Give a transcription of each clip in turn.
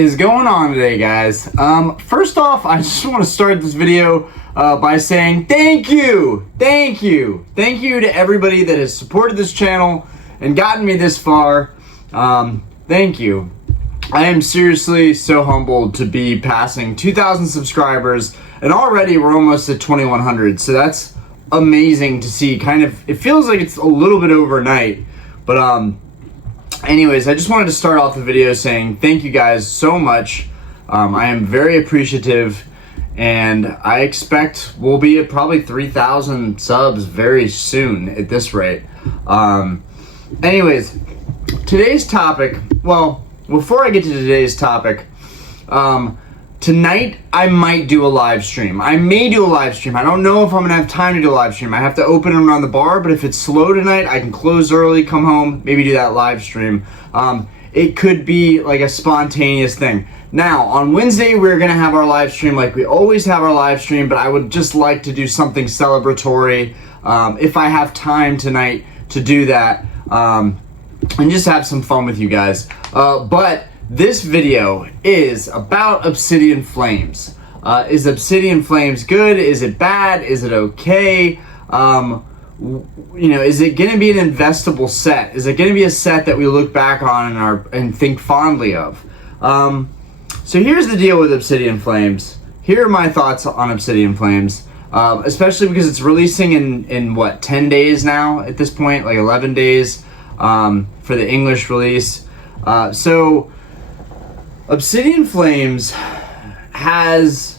is going on today, guys? First off, I just want to start this video by saying thank you to everybody that has supported this channel and gotten me this far. Thank you. I am seriously so humbled to be passing 2,000 subscribers, and already we're almost at 2,100, so that's amazing to see. It feels like it's a little bit overnight, but anyways, I just wanted to start off the video saying thank you guys so much. I am very appreciative, and I expect we'll be at probably 3,000 subs very soon at this rate. Anyways, today's topic, well, before I get to today's topic, tonight I might do a live stream. I may do a live stream. I don't know if I'm gonna have time to do a live stream. I have to open and run the bar, but if it's slow tonight, I can close early, come home, maybe do that live stream. It could be like a spontaneous thing. Now, on Wednesday, we're gonna have our live stream like we always have our live stream, but I would just like to do something celebratory if I have time tonight to do that, and just have some fun with you guys. But this video is about Obsidian Flames. Is Obsidian Flames good? Is it bad? Is it okay? Is it going to be an investable set? Is it going to be a set that we look back on and think fondly of? So here's the deal with Obsidian Flames. Here are my thoughts on Obsidian Flames, especially because it's releasing in what, 10 days now at this point, like 11 days for the English release. So Obsidian Flames has,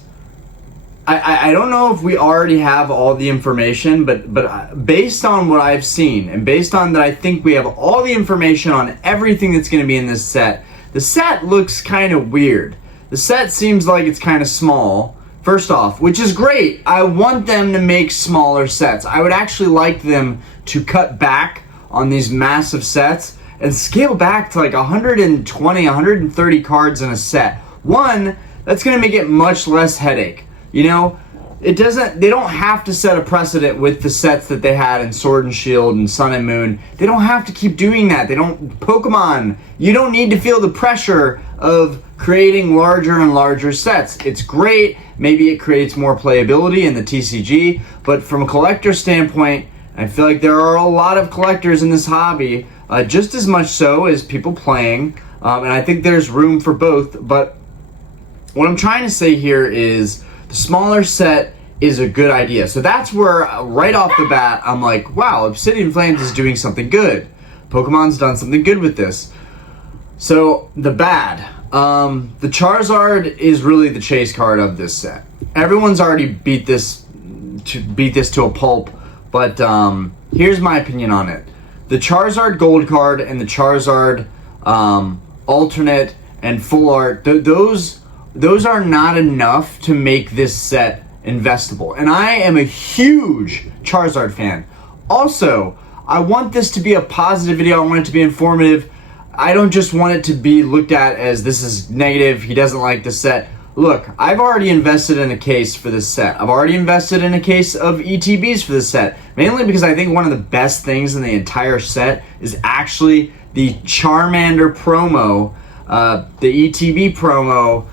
I don't know if we already have all the information, but based on what I've seen and based on that, I think we have all the information on everything that's going to be in this set. The set looks kind of weird. The set seems like it's kind of small, first off, which is great. I want them to make smaller sets. I would actually like them to cut back on these massive sets and scale back to like 120, 130 cards in a set. One, that's gonna make it much less headache. You know, they don't have to set a precedent with the sets that they had in Sword and Shield and Sun and Moon. They don't have to keep doing that. Pokemon, you don't need to feel the pressure of creating larger and larger sets. It's great, maybe it creates more playability in the TCG, but from a collector standpoint, I feel like there are a lot of collectors in this hobby, just as much so as people playing, and I think there's room for both. But what I'm trying to say here is the smaller set is a good idea. So that's where, right off the bat, I'm like, wow, Obsidian Flames is doing something good. Pokemon's done something good with this. So the bad, the Charizard is really the chase card of this set. Everyone's already beat this to a pulp, but here's my opinion on it. The Charizard Gold card and the Charizard alternate and full art, those are not enough to make this set investable. And I am a huge Charizard fan. Also, I want this to be a positive video. I want it to be informative. I don't just want it to be looked at as this is negative, he doesn't like the set. Look, I've already invested in a case for this set. I've already invested in a case of ETBs for this set. Mainly because I think one of the best things in the entire set is actually the Charmander promo, the ETB promo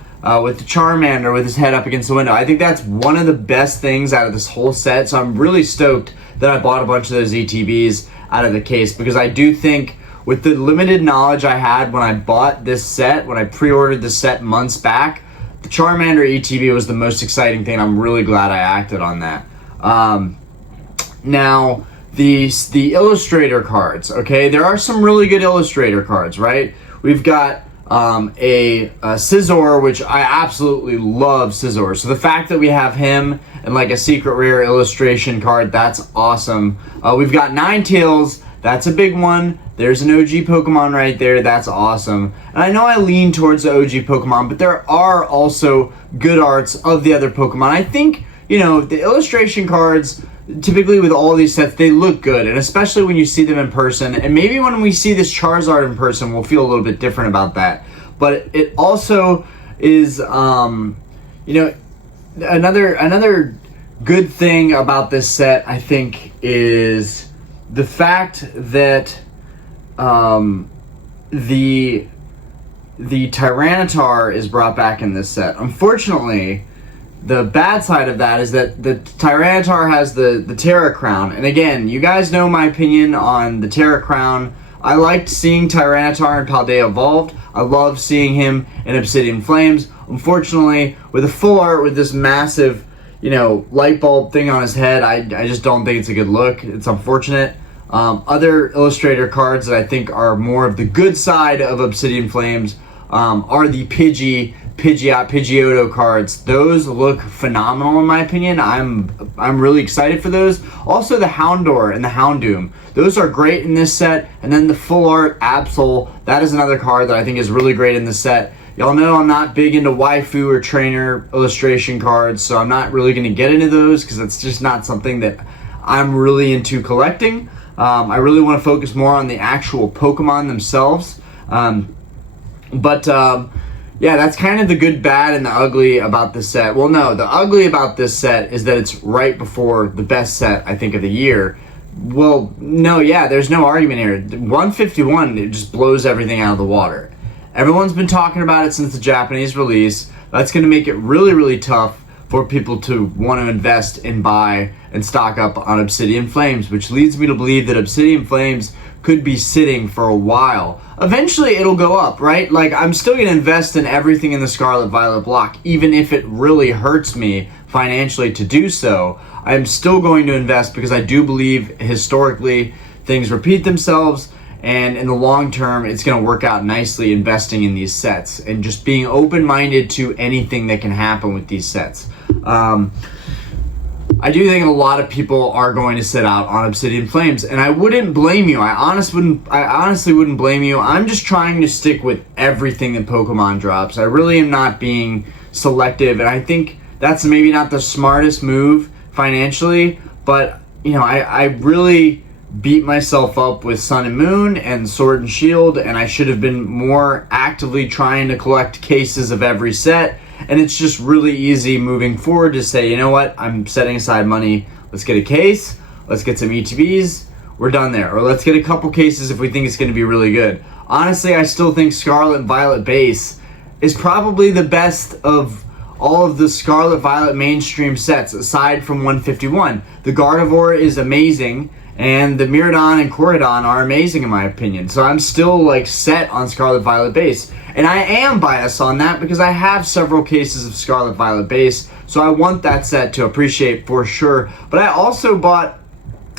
with the Charmander with his head up against the window. I think that's one of the best things out of this whole set. So I'm really stoked that I bought a bunch of those ETBs out of the case, because I do think with the limited knowledge I had when I bought this set, when I pre-ordered the set months back, the Charmander ETB was the most exciting thing. I'm really glad I acted on that. Now, the illustrator cards, okay? There are some really good illustrator cards, right? We've got a Scizor, which I absolutely love Scizor. So the fact that we have him and like a secret rare illustration card, that's awesome. We've got Ninetales. That's a big one. There's an OG Pokemon right there. That's awesome. And I know I lean towards the OG Pokemon, but there are also good arts of the other Pokemon. I think, the illustration cards, typically with all these sets, they look good. And especially when you see them in person. And maybe when we see this Charizard in person, we'll feel a little bit different about that. But it also is, another good thing about this set, I think, is the fact that the the Tyranitar is brought back in this set. Unfortunately, the bad side of that is that the Tyranitar has the Terra Crown. And again, you guys know my opinion on the Terra Crown. I liked seeing Tyranitar and Paldea evolved. I love seeing him in Obsidian Flames. Unfortunately, with a full art with this massive, light bulb thing on his head, I just don't think it's a good look. It's unfortunate. Other Illustrator cards that I think are more of the good side of Obsidian Flames are the Pidgeotto cards. Those look phenomenal in my opinion. I'm really excited for those. Also the Houndour and the Houndoom. Those are great in this set. And then the full art Absol, that is another card that I think is really great in this set. Y'all know I'm not big into waifu or trainer illustration cards, so I'm not really going to get into those because it's just not something that I'm really into collecting. I really want to focus more on the actual Pokemon themselves. Yeah, that's kind of the good, bad, and the ugly about this set. Well, no, the ugly about this set is that it's right before the best set, I think, of the year. Well, no, yeah, there's no argument here. 151, it just blows everything out of the water. Everyone's been talking about it since the Japanese release. That's going to make it really, really tough for people to want to invest and buy and stock up on Obsidian Flames, which leads me to believe that Obsidian Flames could be sitting for a while. Eventually it'll go up, right? Like, I'm still going to invest in everything in the Scarlet Violet block, even if it really hurts me financially to do so. I'm still going to invest because I do believe historically things repeat themselves, and in the long term it's going to work out nicely investing in these sets and just being open-minded to anything that can happen with these sets. I do think a lot of people are going to sit out on Obsidian Flames, and I wouldn't blame you. I honestly wouldn't blame you. I'm just trying to stick with everything that Pokemon drops. I really am not being selective, and I think that's maybe not the smartest move financially, but I really beat myself up with Sun and Moon and Sword and Shield, and I should have been more actively trying to collect cases of every set. And it's just really easy moving forward to say, you know what, I'm setting aside money, let's get a case, let's get some ETBs, we're done there. Or let's get a couple cases if we think it's going to be really good. Honestly, I still think Scarlet and Violet base is probably the best of all of the Scarlet Violet mainstream sets, aside from 151. The Gardevoir is amazing, and the Miraidon and Corridon are amazing in my opinion. So I'm still set on Scarlet Violet base. And I am biased on that because I have several cases of Scarlet Violet base, so I want that set to appreciate for sure. But I also bought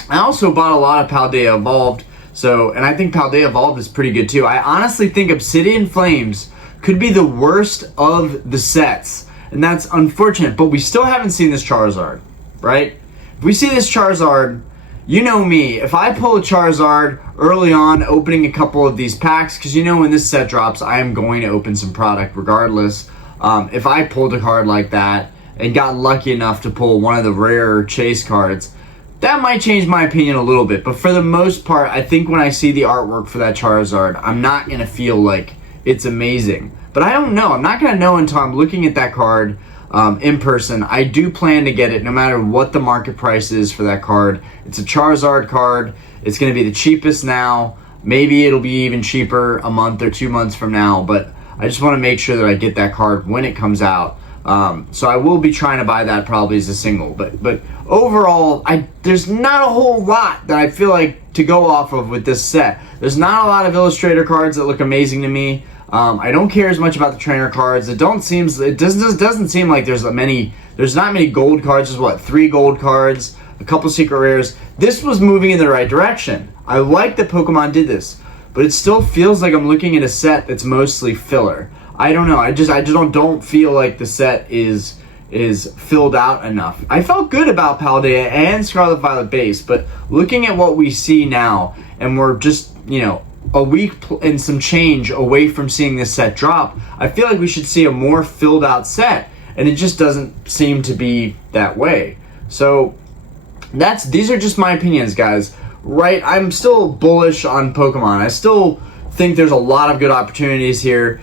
a lot of Paldea Evolved, and I think Paldea Evolved is pretty good too. I honestly think Obsidian Flames could be the worst of the sets, and that's unfortunate, but we still haven't seen this Charizard, right? If we see this Charizard, you know me, if I pull a Charizard early on, opening a couple of these packs, because when this set drops, I am going to open some product regardless. If I pulled a card like that and got lucky enough to pull one of the rare chase cards, that might change my opinion a little bit. But for the most part, I think when I see the artwork for that Charizard, I'm not going to feel like it's amazing. But I don't know. I'm not going to know until I'm looking at that card in person. I do plan to get it no matter what the market price is for that card. It's a Charizard card. It's going to be the cheapest now. Maybe it'll be even cheaper a month or 2 months from now, but I just want to make sure that I get that card when it comes out. So I will be trying to buy that probably as a single. But overall, there's not a whole lot that I feel like to go off of with this set. There's not a lot of Illustrator cards that look amazing to me. I don't care as much about the trainer cards. It doesn't seem like there's not many gold cards. There's 3 gold cards, a couple secret rares. This was moving in the right direction. I like that Pokemon did this, but it still feels like I'm looking at a set that's mostly filler. I don't know. I just don't feel like the set is filled out enough. I felt good about Paldea and Scarlet Violet base, but looking at what we see now, and we're just a week and some change away from seeing this set drop, I feel like we should see a more filled out set, and it just doesn't seem to be that way. So these are just my opinions, guys. Right? I'm still bullish on Pokemon. I still think there's a lot of good opportunities here.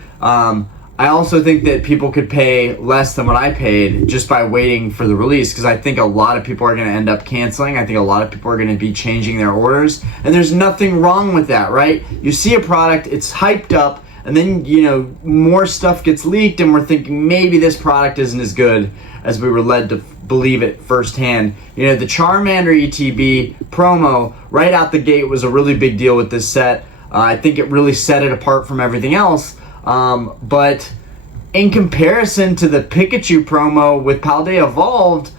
I also think that people could pay less than what I paid just by waiting for the release, because I think a lot of people are going to end up canceling. I think a lot of people are going to be changing their orders, and there's nothing wrong with that, right? You see a product, it's hyped up, and then, you know, more stuff gets leaked and we're thinking maybe this product isn't as good as we were led to believe it firsthand. You know, the Charmander ETB promo right out the gate was a really big deal with this set. I think it really set it apart from everything else. But in comparison to the Pikachu promo with Paldea Evolved,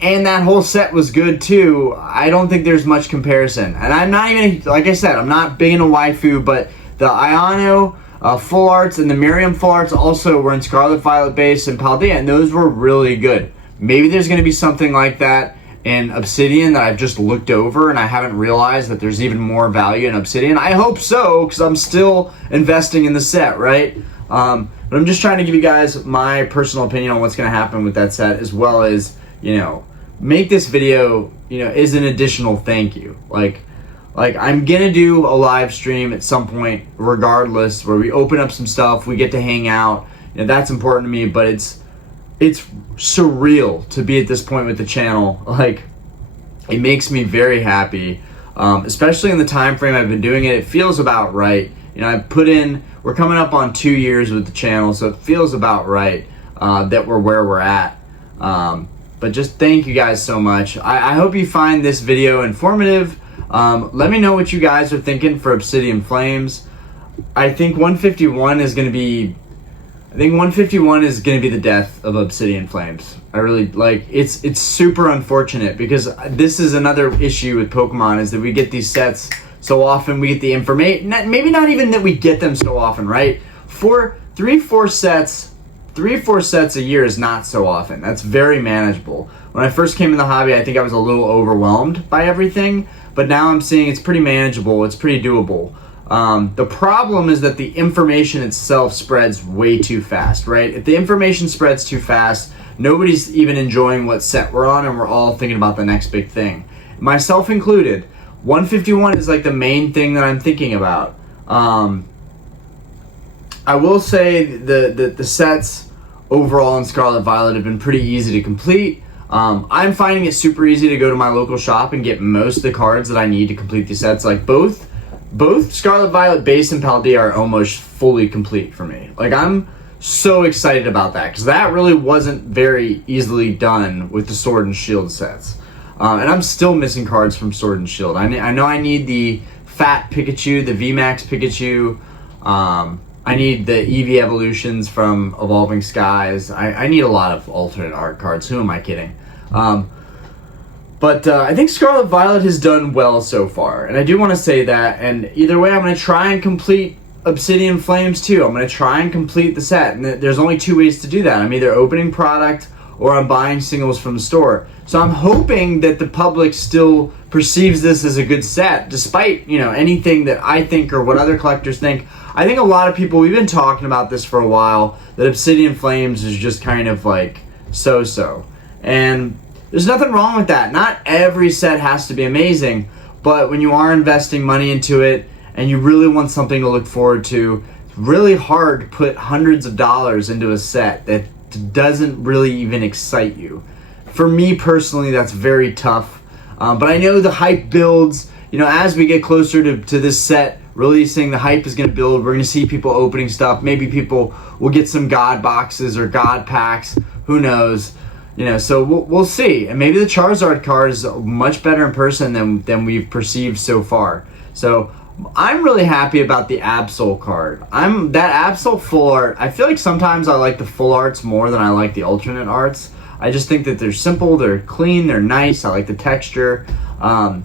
and that whole set was good too, I don't think there's much comparison. And I'm not even, like I said, I'm not big into waifu, but the Ayano full arts and the Miriam full arts also were in Scarlet Violet base and Paldea, and those were really good. Maybe there's going to be something like that in Obsidian that I've just looked over and I haven't realized that there's even more value in Obsidian. I hope so, because I'm still investing in the set, right? But I'm just trying to give you guys my personal opinion on what's going to happen with that set, as well as, you know, make this video, you know, is an additional thank you. Like I'm gonna do a live stream at some point regardless, where we open up some stuff, we get to hang out. You know, that's important to me, but it's surreal to be at this point with the channel. Like, it makes me very happy, especially in the time frame I've been doing it. It feels about right. You know, we're coming up on 2 years with the channel, so it feels about right that we're where we're at. But just thank you guys so much. I hope you find this video informative. Let me know what you guys are thinking for Obsidian Flames. I think 151 is going to be the death of Obsidian Flames. I really it's super unfortunate, because this is another issue with Pokemon, is that we get these sets so often. We get the information, maybe not even that we get them so often, right? 3 or 4 sets a year is not so often. That's very manageable. When I first came in the hobby, I think I was a little overwhelmed by everything, but now I'm seeing it's pretty manageable, it's pretty doable. The problem is that the information itself spreads way too fast, right? If the information spreads too fast, nobody's even enjoying what set we're on, and we're all thinking about the next big thing. Myself included. 151 is like the main thing that I'm thinking about. I will say the sets overall in Scarlet Violet have been pretty easy to complete. I'm finding it super easy to go to my local shop and get most of the cards that I need to complete these sets. Like both Scarlet Violet base and Paldea are almost fully complete for me. Like, I'm so excited about that, because that really wasn't very easily done with the Sword and Shield sets. And I'm still missing cards from Sword and Shield. I know I need the Fat Pikachu, the VMAX Pikachu. I need the Eevee evolutions from Evolving Skies. I need a lot of alternate art cards. Who am I kidding? But I think Scarlet Violet has done well so far, and I do want to say that. And either way, I'm going to try and complete Obsidian Flames too. I'm going to try and complete the set, and there's only 2 ways to do that. I'm either opening product or I'm buying singles from the store. So I'm hoping that the public still perceives this as a good set, despite, you know, anything that I think or what other collectors think. I think a lot of people, we've been talking about this for a while, that Obsidian Flames is just kind of like so-so. And there's nothing wrong with that. Not every set has to be amazing, but when you are investing money into it and you really want something to look forward to, it's really hard to put hundreds of dollars into a set that doesn't really even excite you. For me personally, that's very tough. But I know the hype builds. You know, as we get closer to this set releasing, the hype is going to build. We're going to see people opening stuff. Maybe people will get some God boxes or God packs. Who knows? You know, so we'll see. And maybe the Charizard card is much better in person than we've perceived so far. So I'm really happy about the Absol card. That Absol full art, I feel like sometimes I like the full arts more than I like the alternate arts. I just think that they're simple, they're clean, they're nice. I like the texture. And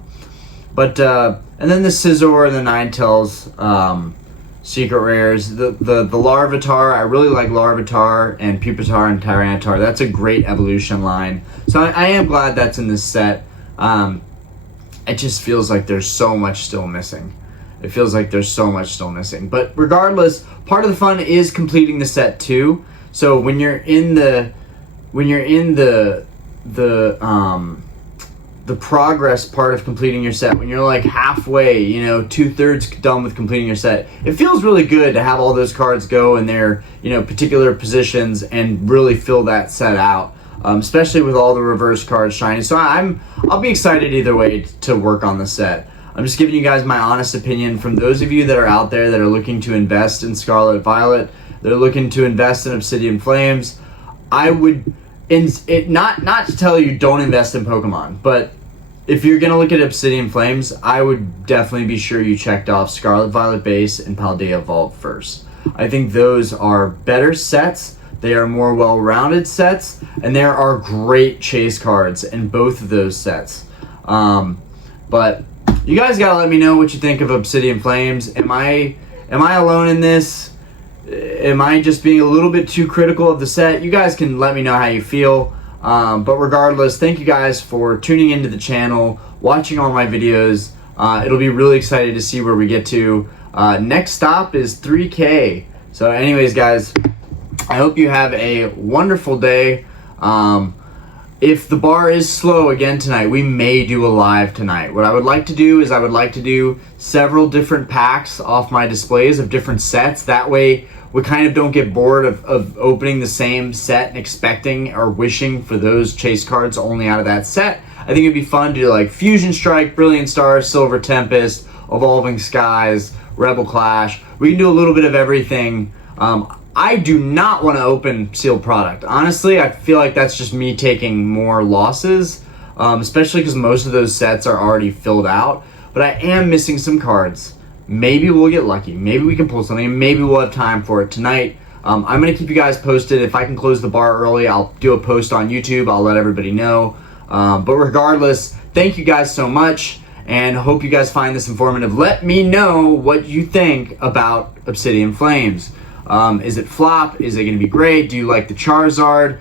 then the Scizor and the Ninetales secret rares. The Larvitar, I really like Larvitar and Pupitar and Tyranitar. That's a great evolution line. So I am glad that's in this set. It just feels like there's so much still missing. But regardless, part of the fun is completing the set too. So when you're in the progress part of completing your set, when you're like halfway, you know, 2/3 done with completing your set, it feels really good to have all those cards go in their, you know, particular positions and really fill that set out. Especially with all the reverse cards shiny. So I'll be excited either way to work on the set. I'm just giving you guys my honest opinion from those of you that are out there that are looking to invest in Scarlet Violet, that are looking to invest in Obsidian Flames. I would, not to tell you don't invest in Pokemon, but if you're going to look at Obsidian Flames, I would definitely be sure you checked off Scarlet Violet Base and Paldea Vault first. I think those are better sets. They are more well-rounded sets, and there are great chase cards in both of those sets. But you guys gotta let me know what you think of Obsidian Flames. Am I alone in this? Am I just being a little bit too critical of the set? You guys can let me know how you feel. But regardless, thank you guys for tuning into the channel, watching all my videos. It'll be really excited to see where we get to. Next stop is 3K. So anyways, guys, I hope you have a wonderful day. If the bar is slow again tonight, we may do a live tonight. What I would like to do is I would like to do several different packs off my displays of different sets. That way we kind of don't get bored of opening the same set and expecting or wishing for those chase cards only out of that set. I think it'd be fun to do like Fusion Strike, Brilliant Stars, Silver Tempest, Evolving Skies, Rebel Clash. We can do a little bit of everything. I do not want to open sealed product. Honestly, I feel like that's just me taking more losses, especially because most of those sets are already filled out. But I am missing some cards. Maybe we'll get lucky. Maybe we can pull something, and maybe we'll have time for it tonight. I'm going to keep you guys posted. If I can close the bar early, I'll do a post on YouTube. I'll let everybody know. But regardless, thank you guys so much, and hope you guys find this informative. Let me know what you think about Obsidian Flames. Is it flop? Is it going to be great? Do you like the Charizard?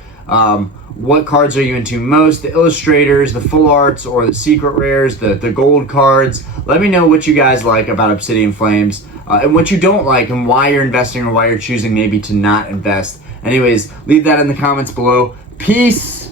What cards are you into most? The illustrators, the full arts, or the secret rares, the gold cards? Let me know what you guys like about Obsidian Flames, and what you don't like, and why you're investing or why you're choosing maybe to not invest. Anyways, leave that in the comments below. Peace!